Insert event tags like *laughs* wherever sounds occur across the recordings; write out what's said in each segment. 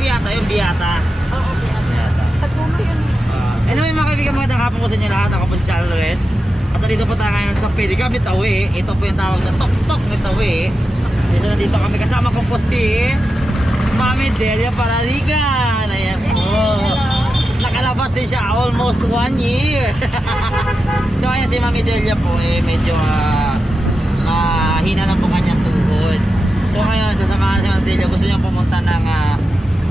Biyata, yung Biyata. Oo. Sa dulo yun. Uh, anyway mga kaibigan, magandang hapon po sa inyo lahat. Ako po si Charles Lorenz. At nandito po tayo ngayon sa Pirigam ni Tawi. Ito po yung tawag na Tok Tok ni Tawi. Dito nandito kami kasama ko po si Mami Delia Paraligan. Ayan po. Nakalabas din siya almost one year. *laughs* so ayan si Mami Delia po eh medyo ah, mahina lang po kanyang tuhod. So ngayon sasamahan si Mami Delia gusto niya pumunta ng ah,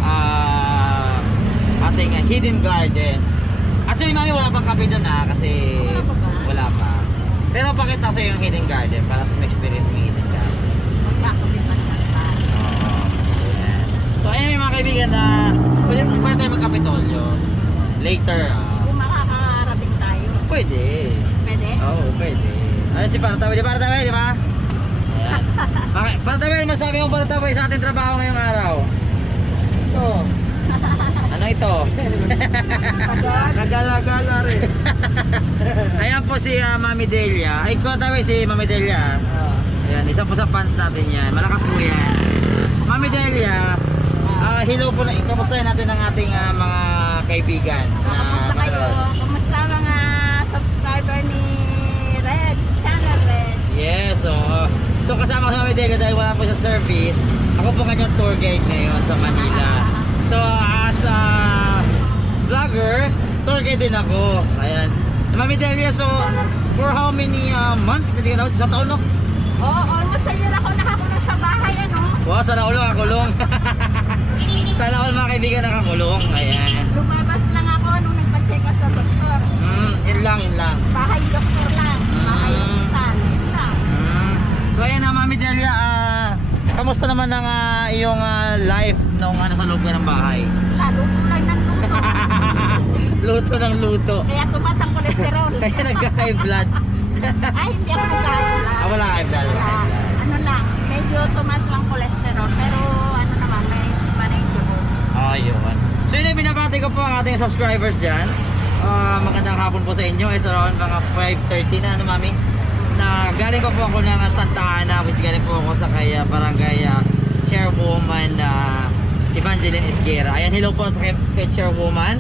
ah, ating ah, hidden garden. Actually mami wala pang kape doon ah kasi Wala pa. Pero pakita sa yung hidden garden para ma-experience mo yung hidden garden. Oo. So ayun mga kaibigan na pwede, pwede tayo magkapitolyo. Later ah. Kung makakarating tayo. Pwede. Pwede? Oo, pwede. Ayun si Paratawi. Di Paratawi, di ba? *laughs* Ayan. Ano masabi mo Paratawi sa ating trabaho ngayong araw? Ito. Ano ito? *laughs* Nagala-gala rin. *laughs* Ayan po si ah, Mami Delia. Ay, Paratawi si Mami Delia. Ayan, isa po sa fans natin yan. Malakas po yan. Mami Delia, ah, hello po na. Kamustahin natin ang ating ah, mga kaibigan. Kamusta kayo? Kamusta mga subscriber ni Red? Channel Red? Yes, so So kasama ko sa Delia dahil wala po sa service. Ako po kanyang tour guide ngayon sa Manila. So as a vlogger, tour guide din ako. Ayan. Mami Delia, so for how many uh, months? Hindi ka na sa taon, no? Oo, almost a year ako nakakulong sa bahay, ano? Wow, sana ulo nakakulong. *laughs* sana all mga kaibigan nakakulong. Ayan. Lumabas lang ako nung nagpa-check up sa doktor. Mm, yun lang, yun lang. Bahay doktor lang. Bahay Ah. hospital. Yun lang. Mm. So ayan na Mami Delia, ah, kamusta naman ang ah, iyong ah, life nung ano sa loob ng bahay? Lalo lang ng luto. *laughs* luto ng luto. Kaya tumas ang kolesterol. *laughs* Kaya nagka-high blood. Ay, hindi ako nag-high ah, wala high blood. Kaya, ano lang, medyo tumas lang kolesterol. Pero ano naman, may manageable. Oh, yun. So yun yung binabati ko po ang ating subscribers dyan. Ah, magandang hapon po sa inyo. It's around mga 5.30 na, ano mami? Na galing pa po ako ng ah, Santa Ana, which galing po ako sa kaya barangay ah, chairwoman na Evangeline Esguera. Ayan, hello po sa kay, kay chairwoman.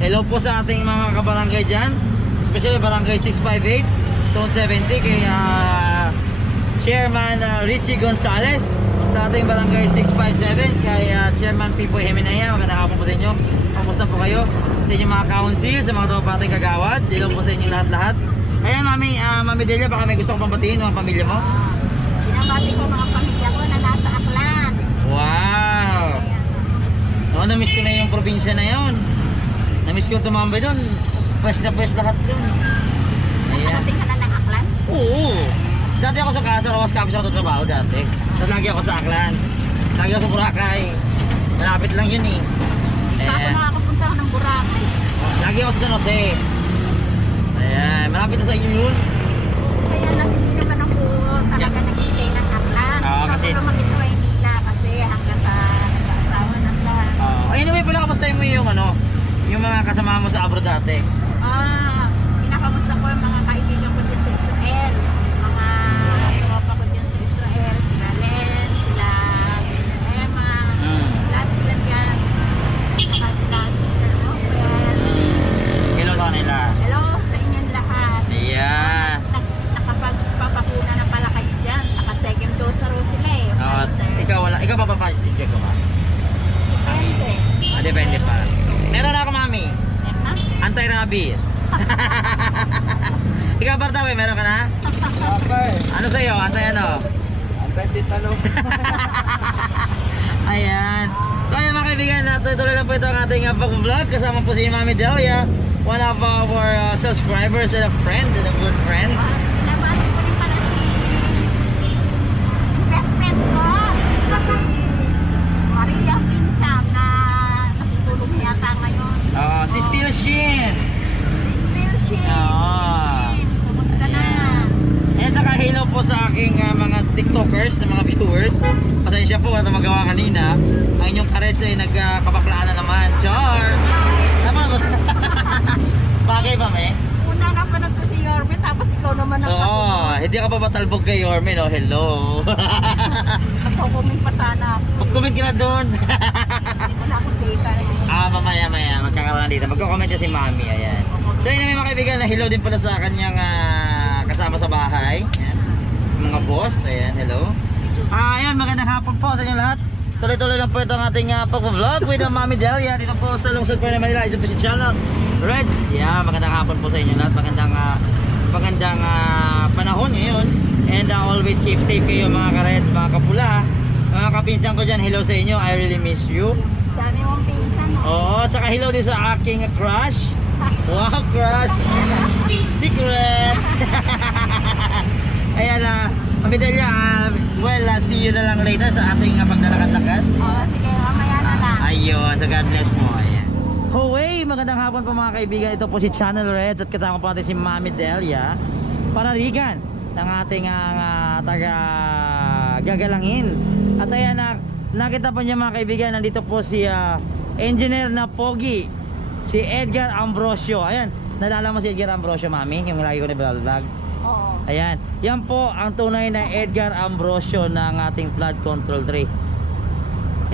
Hello po sa ating mga kabarangay dyan. Especially barangay 658, zone 70 kay ah, Chairman ah, Richie Gonzales sa ating barangay 657 kay ah, Chairman Pipoy Jimenea magandang hapon po sa inyo kamusta po kayo sa inyong mga council sa mga tropa ating kagawad dilong po sa inyo lahat-lahat ayan mami ah, mami Delia baka may gusto kong pampatiin mga pamilya mo Binabati ko mga pamilya ko na nasa Aklan. wow Ayan. oh, namiss ko na yung probinsya na yon namiss ko tumambay doon fresh na fresh lahat doon Nakarating ka na ng Aklan? Oo. Dati ako sa Casa Rojas Capital ako trabaho dati. Tapos lagi ako sa Aklan. Lagi ako sa Boracay. Malapit lang yun eh. Hindi pa ako Ayan. nakakapunta ng Boracay. Lagi ako sa San Jose. Ayan. Malapit na sa inyo yun. Kaya lang hindi naman ako talaga nag-stay ng Aklan. Oo, Gusto kasi- ko lumaki sa Maynila kasi hanggang sa nag-asawa ng lahat. Uh, anyway pala, kamusta mo yung ano? Yung mga kasama mo sa abroad dati. Ah, pinakamusta ko yung mga kaibigan ko dyan sa Israel. Mga tropa ko dyan sa Israel. Sila Len, sila Emma. Hmm. Lahat sila dyan. Saka sila Sister Mopel. Hello sa kanila. Hello sa inyong lahat. Ayan. Nak- Nakapagpapakuna na pala kayo dyan. Naka second dose na rin sila eh. Uh, Pfizer. ikaw wala. Ikaw pa pa pa. Check ko ba? Depende. Ah, depende pa. Meron ako mami. Emma? Anti-rabies. ikaw Bartawe, meron ka na? Okay. Ano sa'yo? Antay ano? Ang pwede tanong. Ayan. So ayun natutuloy lang po ito ang ating uh, pag-vlog. Kasama po si Mami Delia, one of our uh, subscribers and a friend and a good friend. Ah, Nabati ko rin pala si investment ko. Si *laughs* Maria Pincham na natutulog yata ngayon. Uh, si Steel Shin. Si Still Shin. Ah. Shin, Kumusta na? And saka hello po sa aking uh, mga TikTokers, na mga *laughs* viewers. Pasensya po, wala na magawa kanina. Ang inyong karets ay nagkabaklaan na naman. Char! Tama na *laughs* Bagay ba, me? Una napanood ko si Yorme tapos ikaw naman ang Oo, kasunod. hindi ka pa matalbog kay Yorme, no? Hello. *laughs* Magkukuming pa sana. Mag-comment ka na doon. Hindi ko na akong data. ah, mamaya, maya. Magkakaroon dito. Magko-comment si Mami. Ayan. So, yun na may mga kaibigan na hello din pala sa kanyang ah, kasama sa bahay. Ayan. Mga boss. Ayan, hello. Ah, ayan, magandang hapon po sa inyo lahat. Tuloy-tuloy lang po ito ang ating uh, pag-vlog with the Mami Delia dito po sa Lungsod po Manila. Ito po si Channel Reds. Yeah, magandang hapon po sa inyo lahat. Magandang uh, magandang ah, panahon ngayon. And uh, always keep safe kayo mga kared, mga kapula. Mga kapinsan ko dyan, hello sa inyo. I really miss you. Dami mong pinsan? Oo, tsaka hello din sa aking crush. *laughs* Wow, crush. *laughs* Secret. *laughs* Ayan na. Uh, Amedelia, ah, well, ah, see you na lang later sa ating uh, paglalakad-lakad. Oo, sige, mamaya na lang. Ayun, so God bless mo. Ayan. Huway, magandang hapon po mga kaibigan. Ito po si Channel Reds at kasama po natin si Mami Delia. Panarigan ng ating ah, taga gagalangin. At ayan na, nakita po niya mga kaibigan, nandito po si ah, engineer na Pogi, si Edgar Ambrosio. Ayan, nalala mo si Edgar Ambrosio, Mami, yung lagi ko na vlog. Ayan, yan po ang tunay na Edgar Ambrosio ng ating flood control 3.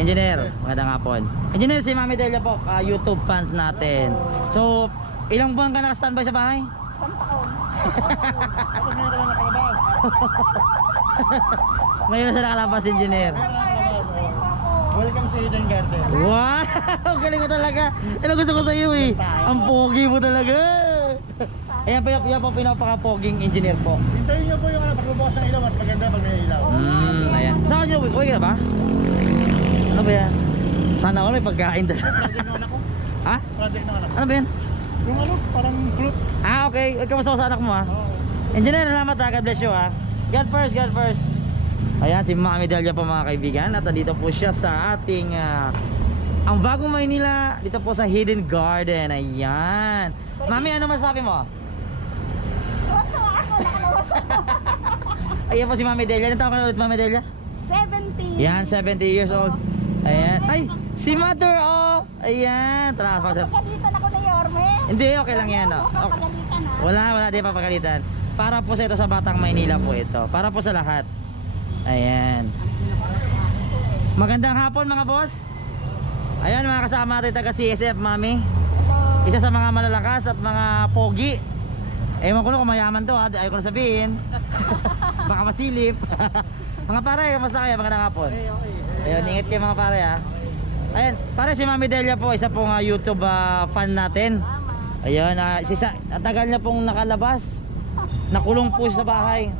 Engineer, magandang hapon. Engineer, si Mami Delia po, ah, YouTube fans natin. So, ilang buwan ka naka-standby sa bahay? Ngayon siya nakalabas, engineer. Welcome sa Eden Garden. Wow! *laughs* Galing mo talaga. Ano gusto ko sa iyo eh. Ang pogi mo talaga. *laughs* Ayan pa yan po pinapaka-poging engineer po. Hintayin niyo po yung ano, pagbubukas ng ilaw, mas maganda pag may ilaw. Hmm, ayan. Saan ka uwi ka na ba? Ano ba yan? Sana all may pagkain dala. Project ng anak ko. *laughs* ha? Project ng anak ko. Ano ba yan? Yung ano, parang group. Ah, okay. Huwag ka masawa sa anak mo ha. Oo. Engineer, salamat ha. God bless you ha. God first, God first. Ayan, si Mami Delia po mga kaibigan. At dito po siya sa ating... ah, ang bagong Maynila, dito po sa Hidden Garden. Ayan. Mami, ano masasabi mo? Tuwa-tuwa ako, nakalawas ako. Ayan po si Mami Delia. Ano tawag ka na ulit Mami Delia? 70. Yan, 70 years old. Ayan. Ay, si Mother, oh. Ayan. Tara, pa- Pagalitan ako ni Yorme. Hindi, okay lang yan. Oh. Okay. ha? Wala, wala di pa pagalitan. Para po sa ito sa Batang Maynila po ito. Para po sa lahat. Ayan. Magandang hapon mga boss. Ayan mga kasama natin taga CSF, mami. Isa sa mga malalakas at mga pogi. Ewan ko na kung mayaman to ha, ayaw ko na sabihin. *laughs* Baka masilip. *laughs* mga pare, kamusta kayo? Okay, okay. Ayun, ingat kayo mga pare ha. Ayan, pare si Mami Delia po, isa pong ah, YouTube ah, fan natin. Ayun, uh, sisa, ang tagal niya pong nakalabas. Nakulong po sa bahay.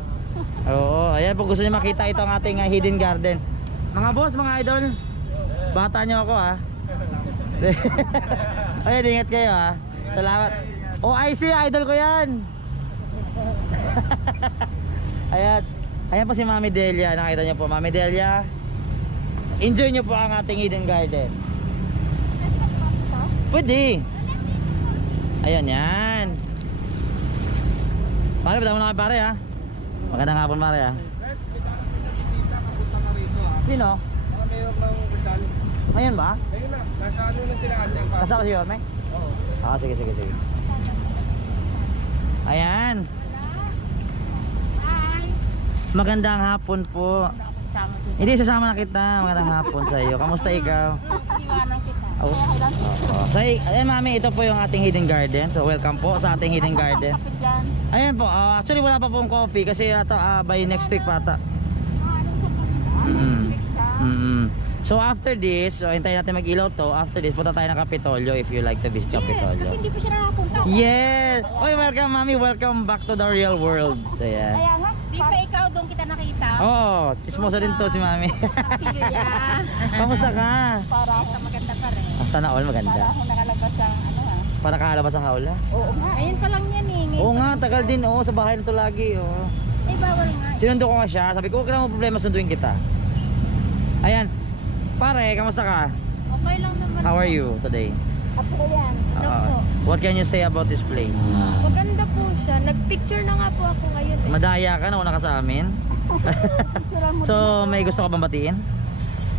Oo, ayan po gusto niyo makita ito ang ating ah, hidden garden. Mga boss, mga idol, bata niyo ako ha. *laughs* Ayan, ingat kayo ha. Salamat. Oh, I see, idol ko yan. *laughs* ayan, ayan po si Mami Delia. Nakita niyo po, Mami Delia. Enjoy niyo po ang ating hidden garden. Pwede. Ayan yan. Pare, bitaw mo na kayo pare ha. Magandang hapon pare ha. Sino? Baka mayroon ng. Ngayon ba? Ayun na, nasa ano na sila andyan pa. Kasama si Yorme? Oo. Ah, sige, sige, sige. Ayan. Hi. Magandang hapon po. Hindi, sasama na kita. Magandang hapon sa iyo. Kamusta ikaw? Iwanan kita. Oh. Oo. So, ay- ayan mami, ito po yung ating hidden garden. So, welcome po sa ating hidden garden. Ayan po, ah, actually wala pa pong coffee kasi ito ah, by next week pa ata. Ah, ano sa kapit? Mm. Ah, mm So after this, so hintayin natin mag-ilaw to. After this, punta tayo ng Kapitolyo if you like to visit Yes, kasi Kapitolyo. hindi pa siya nakapunta. Yes! Oy, welcome mami. Welcome back to the real world. Ayan. Kaya nga. Di pa ikaw doon kita nakita. Oh, chismosa din to si mami. *laughs* Kamusta ka? Para ako maganda pa rin. Ah, sana all Para maganda. ako nakalabas ang ano ha. Para kakalabas sa hawla. Oo nga. Ayun pa lang yan eh. Ngayon Oo nga, lang tagal din. Oo, sa bahay na to lagi. Oo. Eh, bawal nga. Sinundo ko nga siya. Sabi ko, huwag ka naman problema, sunduin kita. Ayan. Pare, kamusta ka? Okay lang naman How are you today? Apo ko yan. Ano Ah, po? what can you say about this place? Maganda po siya. Nagpicture na nga po ako ngayon eh. Madaya ka, nauna ka sa amin. *laughs* So, may gusto ka bang batiin?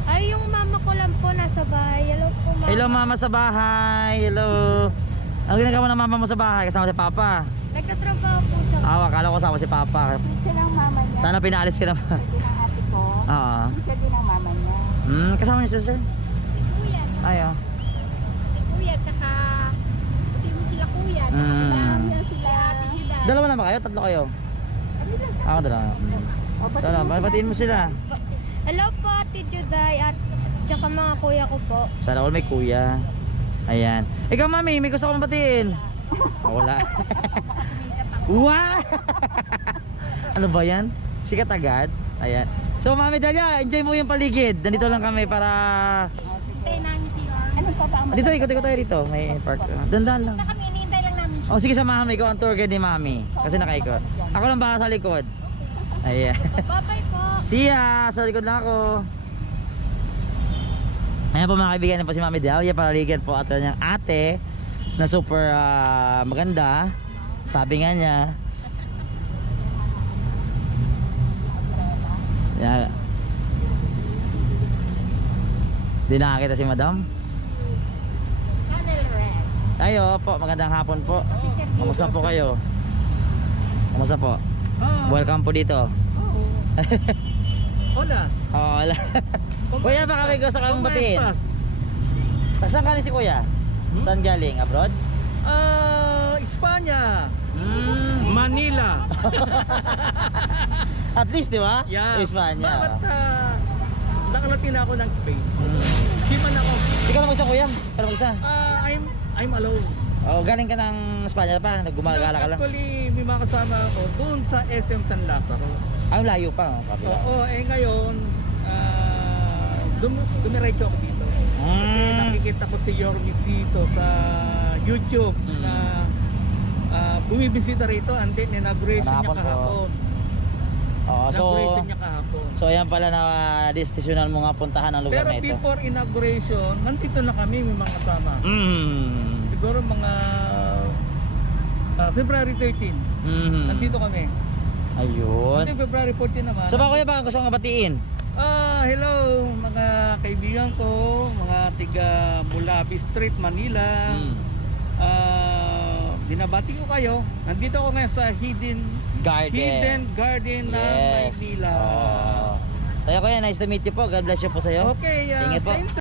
Ay, yung mama ko lang po nasa bahay. Hello po, mama. Hello mama sa bahay. Hello. Ano ginagawa ng mama mo sa bahay kasama si Papa? Nagtatrabaho po siya. Ah, akala ko kasama si Papa. Teacher ng mama niya. Sana pinaalis ka naman. Teacher din ng ate ko. Oo. Teacher din ng mama niya. Hmm, kasama niyo siya, sir? Si kuya. Ay, oh. Si kuya, tsaka hindi mo sila kuya. Tsaka Mm. sila, yan sila. Si ate nila. Dalawa na ba kayo? Tatlo kayo? Kami lang. Ako dalawa. Hmm. O, ba't Sana, mo batiin mo sila. Hello po, Ate Juday at tsaka mga kuya ko po. Sana all may kuya. Ayan. Ikaw, mami, may gusto kong batiin. Oh, *laughs* wala. *laughs* Wow! *laughs* ano ba yan? Sikat agad? Ayan. So, mami Dalia, enjoy mo yung paligid. Nandito lang kami para... Hintayin namin si. Anong pa ba ang Dito, ikot-ikot tayo dito. May park. Dandan lang. Kami, hinihintay lang namin siya. O sige, samahan mo ikaw ang tour guide ni mami. Kasi nakaikot. Ako lang baka sa likod. Ayan. Bye-bye po. *laughs* See ya! Sa likod lang ako. Ayan po mga kaibigan, yan po si Mami Delia Paraligan po at kanyang ate na super ah, maganda. Sabi nga niya. Yan. Di nakakita si Madam? Colonel Rex. Ayo po, magandang hapon po. Kamusta po kayo? Kamusta po? Welcome po dito. Hola. *laughs* Oh, wala. kuya, baka may gusto kang batiin. Saan galing si kuya? Hmm? Saan galing? Abroad? Ah, Espanya. Mm. Manila. *laughs* At least, di ba? Yeah. Espanya. Bakit uh, nakalatin ako ng Spain? Mm. Siman ako. Ikaw lang isa kuya? Ikaw lang isa? Ah, I'm I'm alone. Oh, galing ka ng Espanya pa? Naggumagala ka lang? Actually, may mga kasama ako doon sa SM San Lazaro. Ay, layo pa. oh, Sabi. Oo, eh ngayon, ah, dum dumiretso ako dito. Kasi Mm. nakikita ko si Yormi dito sa YouTube Mm. na ah, bumibisita rito and then inauguration niya Kahapon po. Oo, so... Inauguration niya kahapon. So, ayan pala na uh, destisyonan mo nga puntahan ang lugar Pero na ito. before inauguration, nandito na kami may mga kasama. Mm. Siguro mga ah, February 13. Mm. Nandito kami. Ayun. Kasi February 14 naman. So, ba kuya, baka gusto kong batiin? Ah, hello mga kaibigan ko, mga tiga Mulabi Street, Manila. Mm. Ah, binabati ko kayo. Nandito ako ngayon sa Hidden Garden. Hidden Garden ng Yes. Maynila. Oo. Kaya kuya, nice to meet you po. God bless you po sa'yo. Okay, ah, Ingat po.